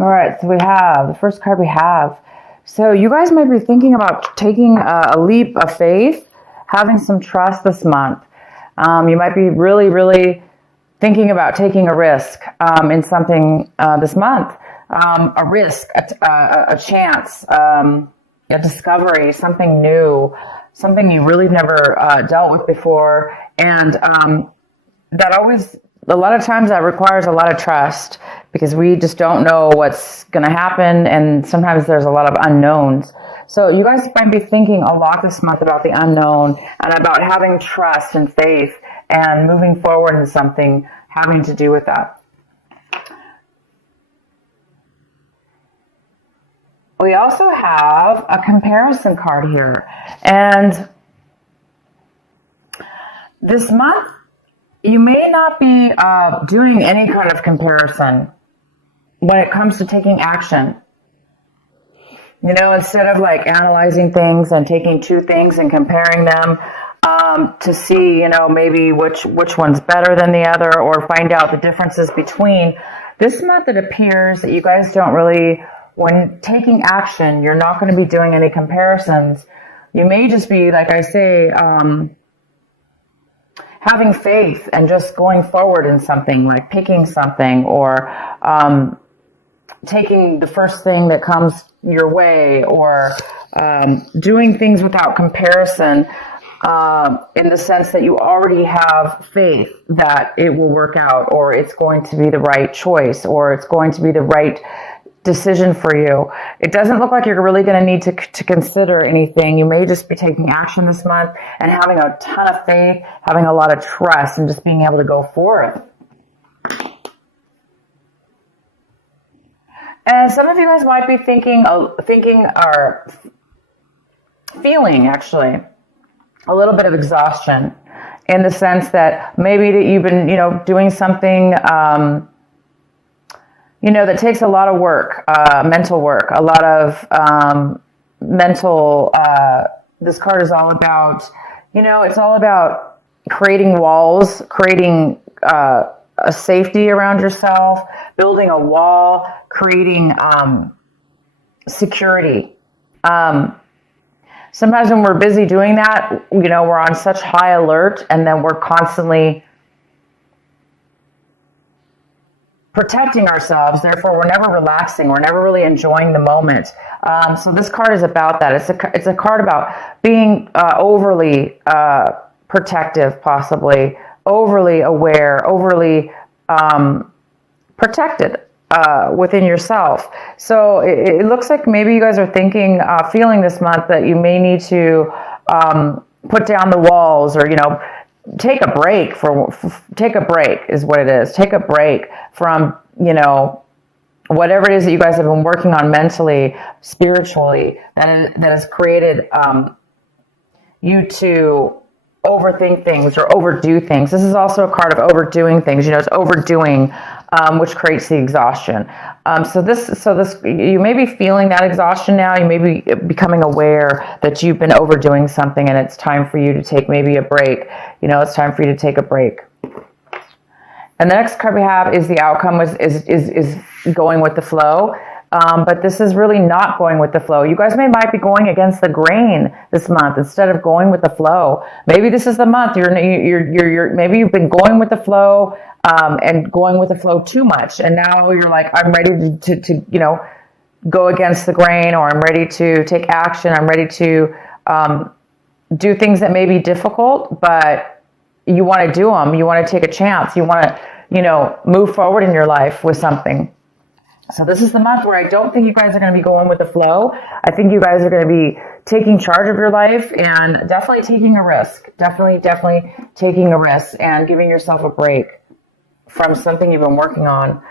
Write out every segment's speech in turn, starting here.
All right, so we have the first card we have. So you guys might be thinking about taking a leap of faith, having some trust this month. You might be really, really thinking about taking a risk in something this month. A risk, a chance, a discovery, something new, something you really never dealt with before. And that always, a lot of times that requires a lot of trust because we just don't know what's going to happen. And sometimes there's a lot of unknowns. So you guys might be thinking a lot this month about the unknown and about having trust and faith and moving forward in something having to do with that. We also have a comparison card here. And this month, you may not be doing any kind of comparison when it comes to taking action. You know, instead of like analyzing things and taking two things and comparing them to see, you know, maybe which one's better than the other or find out the differences between. This month it appears that you guys don't really, when taking action, you're not going to be doing any comparisons. You may just be, like I say, having faith and just going forward in something, like picking something or taking the first thing that comes your way or doing things without comparison in the sense that you already have faith that it will work out or it's going to be the right choice or it's going to be the right decision for you. It doesn't look like you're really going to need to consider anything. You may just be taking action this month and having a ton of faith, having a lot of trust, and just being able to go forth. And some of you guys might be thinking or feeling actually a little bit of exhaustion in the sense that maybe that you've been, you know, doing something you know, that takes a lot of work, mental work, a lot of mental, this card is all about, you know, it's all about creating walls, creating a safety around yourself, building a wall, creating security. Sometimes when we're busy doing that, you know, we're on such high alert and then we're constantly protecting ourselves, therefore we're never relaxing, we're never really enjoying the moment. So this card is about that. It's a card about being overly protective, possibly overly aware, overly protected within yourself. So it looks like maybe you guys are thinking, feeling this month that you may need to put down the walls or, you know, take a break is what it is. Take a break from, you know, whatever it is that you guys have been working on mentally, spiritually, that has created you to overthink things or overdo things. This is also a card of overdoing things. You know, it's overdoing, which creates the exhaustion. So this, you may be feeling that exhaustion now. You may be becoming aware that you've been overdoing something, and it's time for you to take maybe a break. You know, it's time for you to take a break. And the next card we have is the outcome is going with the flow. But this is really not going with the flow. You guys might be going against the grain this month instead of going with the flow. Maybe this is the month you're maybe you've been going with the flow and going with the flow too much, and now you're like, I'm ready to you know, go against the grain, or I'm ready to take action. I'm ready to do things that may be difficult, but you want to do them. You want to take a chance. You want to, you know, move forward in your life with something. So this is the month where I don't think you guys are going to be going with the flow. I think you guys are going to be taking charge of your life and definitely taking a risk. Definitely taking a risk and giving yourself a break from something you've been working on.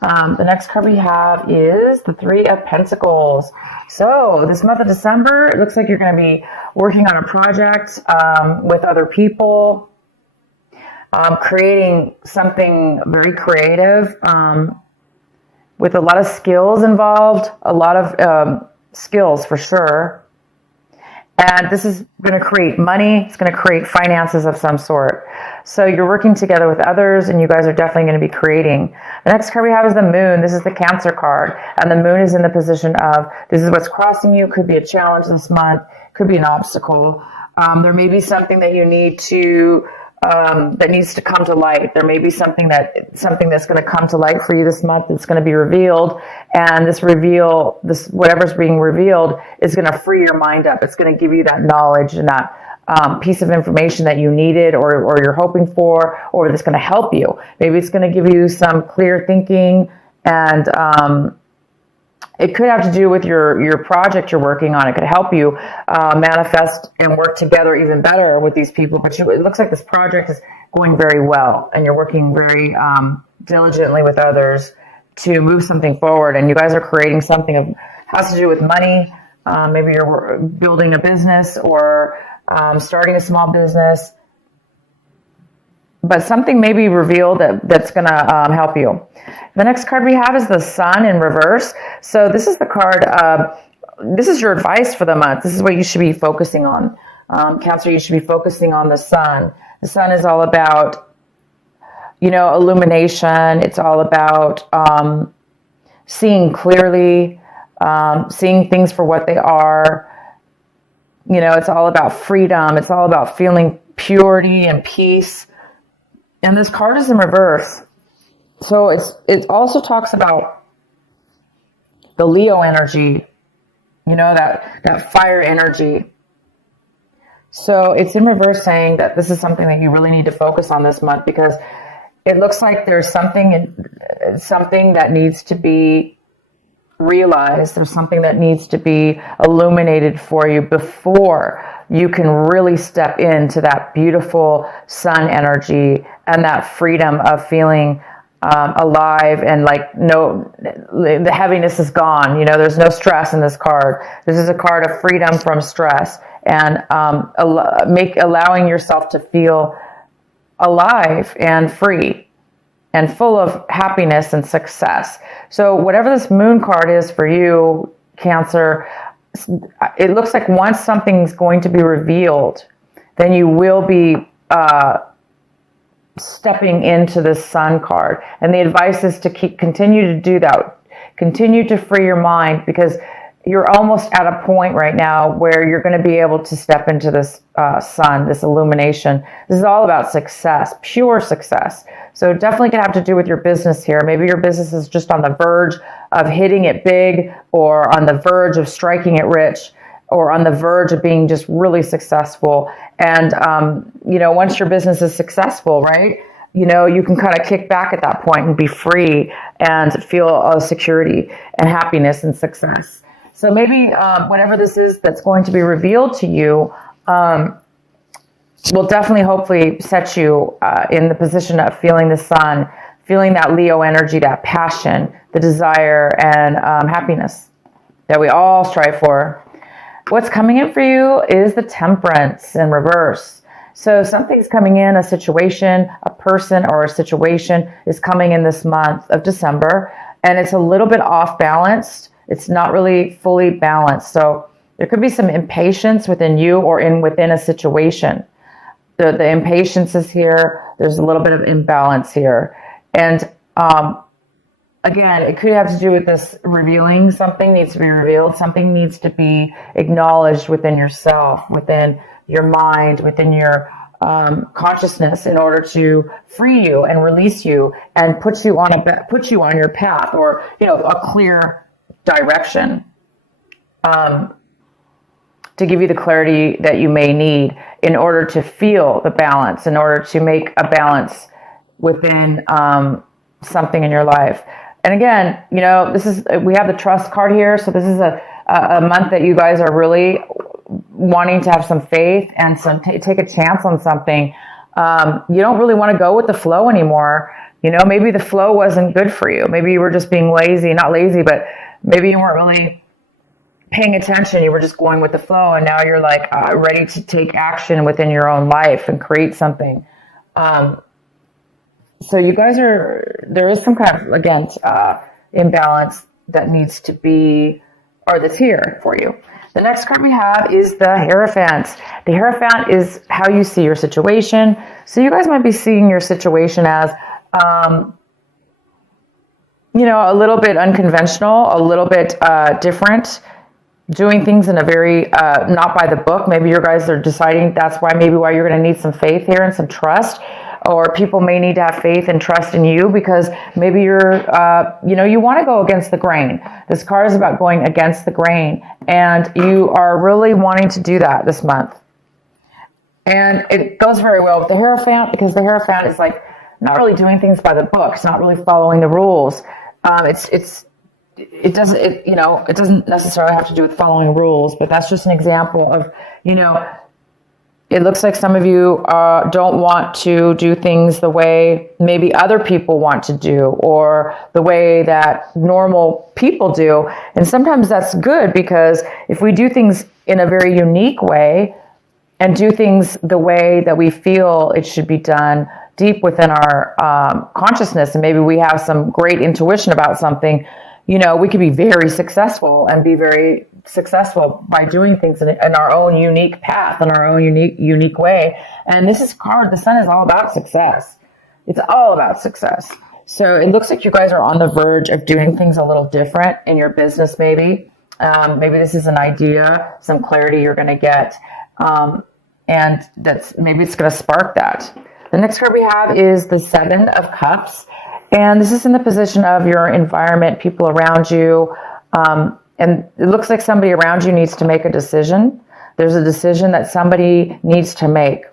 The next card we have is the Three of Pentacles. So this month of December, it looks like you're going to be working on a project with other people, creating something very creative, with a lot of skills involved, a lot of skills for sure. And this is going to create money. It's going to create finances of some sort. So you're working together with others, and you guys are definitely going to be creating. The next card we have is the Moon. This is the Cancer card, and the Moon is in the position of, this is what's crossing you. Could be a challenge this month, could be an obstacle. There may be something that you need to, that needs to come to light. There may be something that's going to come to light for you this month. It's going to be revealed, and this whatever's being revealed is going to free your mind up. It's going to give you that knowledge and that piece of information that you needed or you're hoping for, or that's going to help you. Maybe it's going to give you some clear thinking, and it could have to do with your project you're working on. It could help you manifest and work together even better with these people. But it looks like this project is going very well, and you're working very diligently with others to move something forward. And you guys are creating something that has to do with money. Maybe you're building a business or starting a small business. But something may be revealed that's going to help you. The next card we have is the Sun in reverse. So this is the card, this is your advice for the month. This is what you should be focusing on. Cancer, you should be focusing on the Sun. The Sun is all about, illumination. It's all about seeing clearly, seeing things for what they are. It's all about freedom. It's all about feeling purity and peace. And this card is in reverse. So it also talks about the Leo energy, that fire energy. So it's in reverse, saying that this is something that you really need to focus on this month, because it looks like there's something that needs to be realized. There's something that needs to be illuminated for you before you can really step into that beautiful Sun energy and that freedom of feeling alive, and the heaviness is gone. There's no stress in this card. This is a card of freedom from stress, and allowing yourself to feel alive and free and full of happiness and success. So whatever this Moon card is for you, Cancer, it looks like once something's going to be revealed, then you will be stepping into the Sun card. And the advice is to continue to do that. Continue to free your mind, because you're almost at a point right now where you're going to be able to step into this Sun, this illumination. This is all about success, pure success. So definitely can have to do with your business here. Maybe your business is just on the verge of hitting it big, or on the verge of striking it rich, or on the verge of being just really successful. And, once your business is successful, right, you can kind of kick back at that point and be free and feel security and happiness and success. So maybe whatever this is that's going to be revealed to you will definitely, hopefully, set you in the position of feeling the Sun, feeling that Leo energy, that passion, the desire, and happiness that we all strive for. What's coming in for you is the Temperance in reverse. So something's coming in, a situation, a person, or a situation is coming in this month of December, and it's a little bit off balanced. It's not really fully balanced. So there could be some impatience within you or within a situation. The impatience is here. There's a little bit of imbalance here. And again, it could have to do with this revealing. Something needs to be revealed. Something needs to be acknowledged within yourself, within your mind, within your consciousness, in order to free you and release you and put you on your path, or a clear direction, to give you the clarity that you may need in order to feel the balance, in order to make a balance within something in your life. And again, we have the Trust card here. So this is a month that you guys are really wanting to have some faith and take a chance on something. You don't really want to go with the flow anymore. Maybe the flow wasn't good for you. Maybe you were just being lazy, not lazy, but maybe you weren't really paying attention. You were just going with the flow, and now you're ready to take action within your own life and create something. So you guys there is some kind of, again, imbalance that needs to be, or that's here for you. The next card we have is the Hierophant. The Hierophant is how you see your situation. So you guys might be seeing your situation as, a little bit unconventional, a little bit different, doing things in a very not by the book. Maybe you guys are deciding that's why you're going to need some faith here and some trust, or people may need to have faith and trust in you because maybe you're you want to go against the grain. This card is about going against the grain, and you are really wanting to do that this month. And it goes very well with the Hierophant because the Hierophant is like not really doing things by the book. It's not really following the rules. It doesn't necessarily have to do with following rules, but that's just an example of, it looks like some of you don't want to do things the way maybe other people want to do or the way that normal people do. And sometimes that's good because if we do things in a very unique way and do things the way that we feel it should be done deep within our consciousness, and maybe we have some great intuition about something, we could be very successful and be very successful by doing things in our own unique path, in our own unique way. And this is the Sun is all about success. It's all about success. So it looks like you guys are on the verge of doing things a little different in your business, maybe. Maybe this is an idea, some clarity you're going to get. And maybe it's going to spark that. The next card we have is the Seven of Cups. And this is in the position of your environment, people around you. And it looks like somebody around you needs to make a decision. There's a decision that somebody needs to make.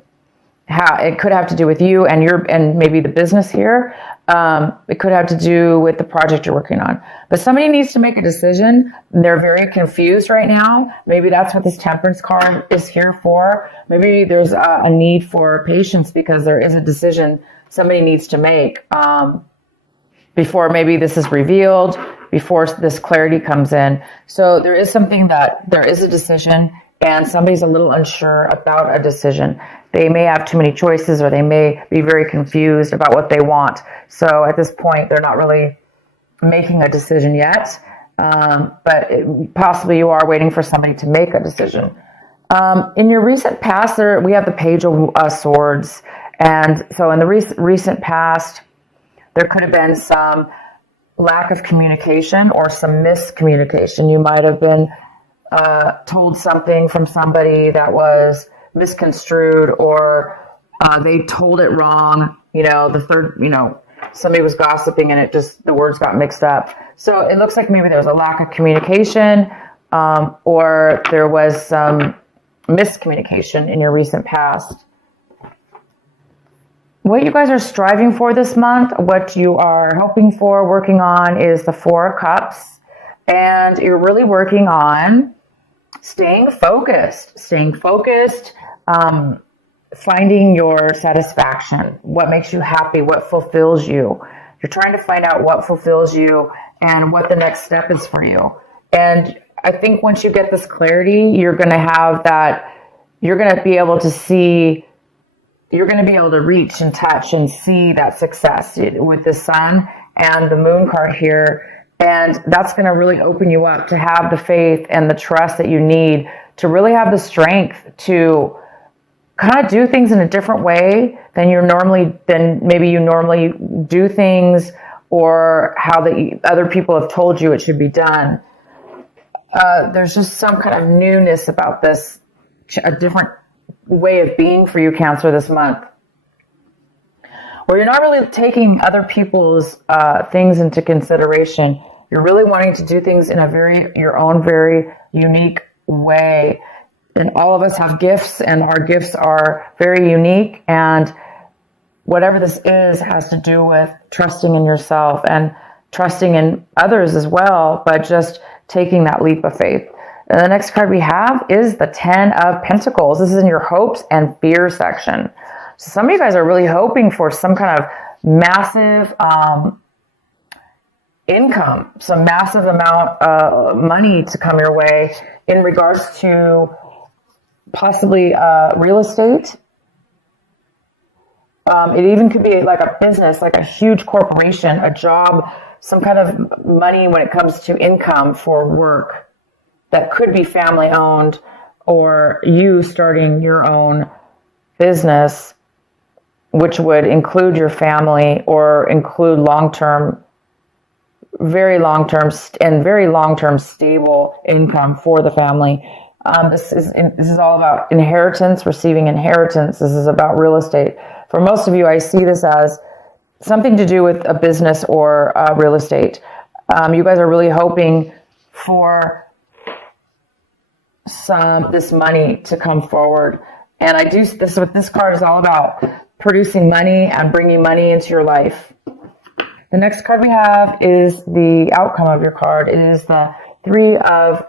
It could have to do with you and maybe the business here. It could have to do with the project you're working on. But somebody needs to make a decision. They're very confused right now. Maybe that's what this Temperance card is here for. Maybe there's a need for patience because there is a decision somebody needs to make before maybe this is revealed, before this clarity comes in. So there is there is a decision and somebody's a little unsure about a decision. They may have too many choices or they may be very confused about what they want. So at this point, they're not really making a decision yet. But possibly you are waiting for somebody to make a decision. In your recent past, we have the Page of Swords. And so in the recent past, there could have been some lack of communication or some miscommunication. You might have been told something from somebody that was misconstrued, or they told it wrong. Somebody was gossiping and the words got mixed up. So it looks like maybe there was a lack of communication, or there was some miscommunication in your recent past. What you guys are striving for this month, what you are hoping for, working on, is the Four of Cups. And you're really working on staying focused, finding your satisfaction, what makes you happy, what fulfills you. You're trying to find out what fulfills you and what the next step is for you. And I think once you get this clarity, you're going to be able to see, you're going to be able to reach and touch and see that success with the Sun and the Moon card here. And that's going to really open you up to have the faith and the trust that you need to really have the strength to kind of do things in a different way than maybe you normally do things, or how other people have told you it should be done. There's just some kind of newness about this, a different way of being for you, Cancer, this month, where you're not really taking other people's things into consideration. You're really wanting to do things in your own very unique way. And all of us have gifts, and our gifts are very unique. And whatever this is has to do with trusting in yourself and trusting in others as well, but just taking that leap of faith. And the next card we have is the Ten of Pentacles. This is in your hopes and fears section. So some of you guys are really hoping for some kind of massive income, some massive amount of money to come your way in regards to possibly real estate. It even could be like a business, like a huge corporation, a job, some kind of money when it comes to income for work. that could be family owned, or you starting your own business, which would include your family or include very long-term stable income for the family. This is all about inheritance, receiving inheritance. This is about real estate. For most of you, I see this as something to do with a business or real estate. You guys are really hoping for this money to come forward. And this is what this card is all about: producing money and bringing money into your life. The next card we have is the outcome of your card. It is the Three of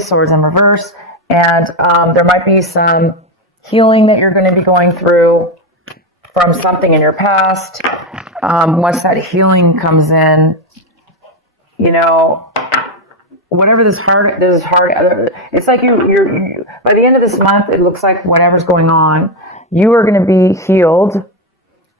Swords in reverse. And there might be some healing that you're going to be going through from something in your past. Once that healing comes in, whatever this hard, it's like you're by the end of this month, it looks like whatever's going on, you are going to be healed,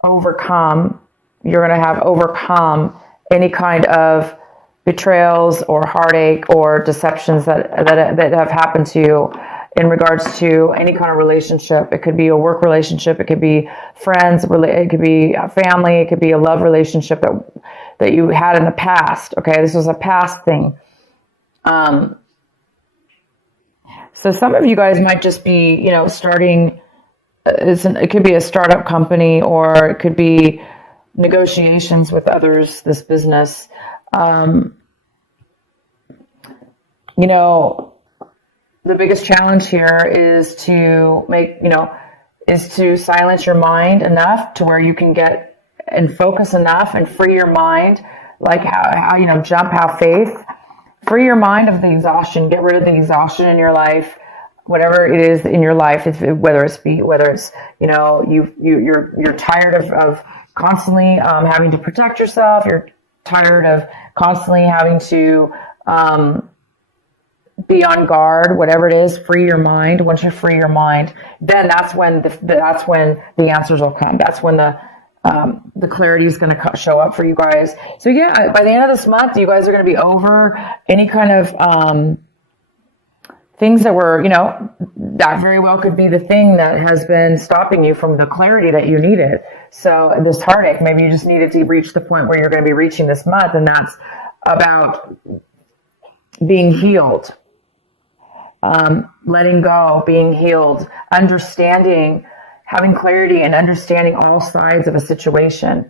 overcome. You're going to have overcome any kind of betrayals or heartache or deceptions that have happened to you in regards to any kind of relationship. It could be a work relationship. It could be friends. It could be a family. It could be a love relationship that you had in the past. Okay, this was a past thing. So some of you guys might just be, starting. It could be a startup company, or it could be negotiations with others. This business. The biggest challenge here is to silence your mind enough to where you can get and focus enough and free your mind, like how have faith, free your mind of the exhaustion, get rid of the exhaustion in your life, whatever it is in your life, whether it's you're tired of constantly having to protect yourself, you're tired of constantly having to be on guard, whatever it is, free your mind. Once you free your mind, then that's when the answers will come. That's when the clarity is going to show up for you guys. So yeah, by the end of this month, you guys are going to be over any kind of things that were, that very well could be the thing that has been stopping you from the clarity that you needed. So this heartache, maybe you just needed to reach the point where you're going to be reaching this month, and that's about being healed, letting go, being healed, understanding, having clarity and understanding all sides of a situation,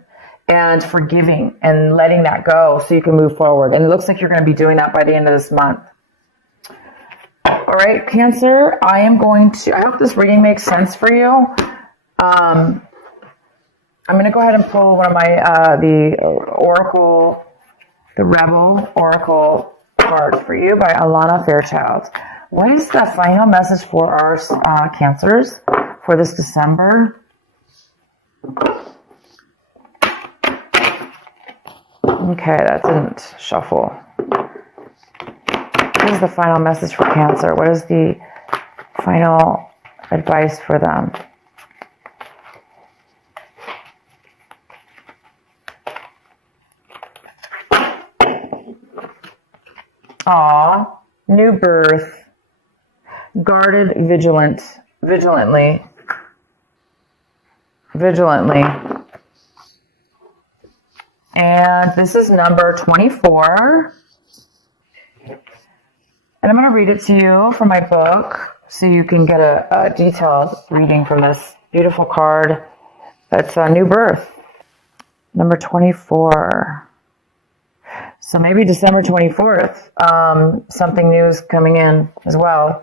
and forgiving and letting that go so you can move forward. And it looks like you're going to be doing that by the end of this month. All right, Cancer, I hope this reading makes sense for you. I'm going to go ahead and pull one of my, the Rebel Oracle card for you by Alana Fairchild. What is the final message for our Cancers for this December? Okay, that didn't shuffle. What is the final message for Cancer? What is the final advice for them? Aw, new birth, guarded, vigilantly. And this is number 24. And I'm going to read it to you from my book so you can get a detailed reading from this beautiful card. It's a new birth, number 24. So maybe December 24th, something new is coming in as well.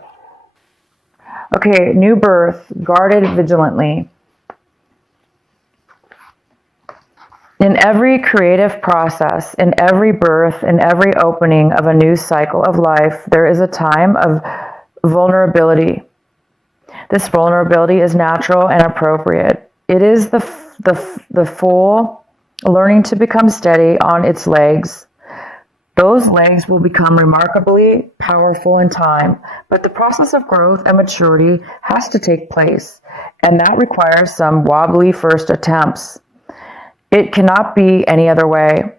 Okay, new birth, guarded vigilantly. In every creative process, in every birth, in every opening of a new cycle of life, there is a time of vulnerability. This vulnerability is natural and appropriate. It is the fool learning to become steady on its legs. Those legs will become remarkably powerful in time, but the process of growth and maturity has to take place, and that requires some wobbly first attempts. It cannot be any other way.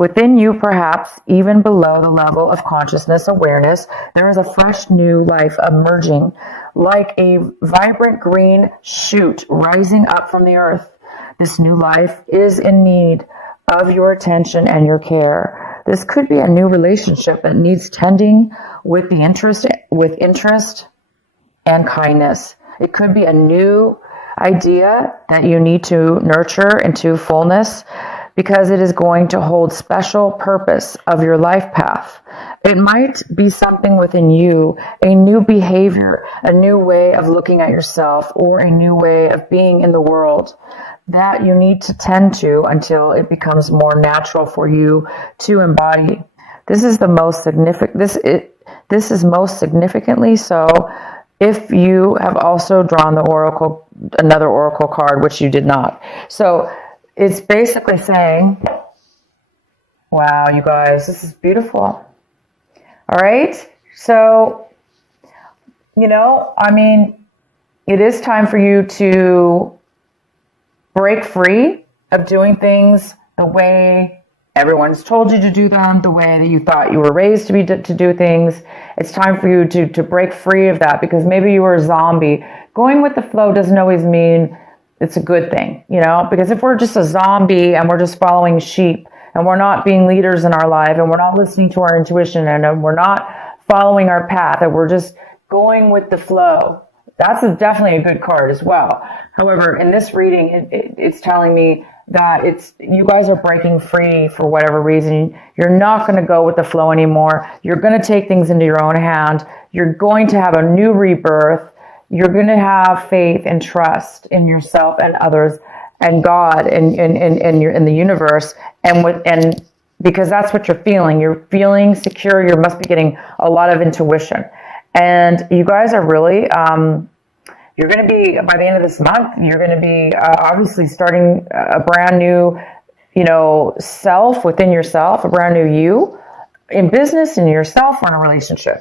Within you, perhaps even below the level of consciousness awareness, there is a fresh new life emerging, like a vibrant green shoot rising up from the earth. This new life is in need of your attention and your care. This could be a new relationship that needs tending with interest and kindness. It could be a new idea that you need to nurture into fullness, because it is going to hold special purpose of your life path. It might be something within you, a new behavior, a new way of looking at yourself, or a new way of being in the world that you need to tend to until it becomes more natural for you to embody. This is the most significant. This is most significantly so if you have also drawn another oracle card, which you did not. So it's basically saying, wow, you guys, this is beautiful. All right. So, it is time for you to break free of doing things the way everyone's told you to do them, the way that you thought you were raised to do things. It's time for you to break free of that, because maybe you were a zombie. Going with the flow doesn't always mean it's a good thing, because if we're just a zombie and we're just following sheep and we're not being leaders in our life and we're not listening to our intuition and we're not following our path and we're just going with the flow, that's definitely a good card as well. However, in this reading, it's telling me that you guys are breaking free for whatever reason. You're not going to go with the flow anymore. You're going to take things into your own hand. You're going to have a new rebirth. You're going to have faith and trust in yourself and others and God and in the universe, and because that's what you're feeling. You're feeling secure. You must be getting a lot of intuition, and you guys are really. You're going to be, by the end of this month, you're going to be obviously starting a brand new, self within yourself, a brand new you in business, in yourself, or in a relationship.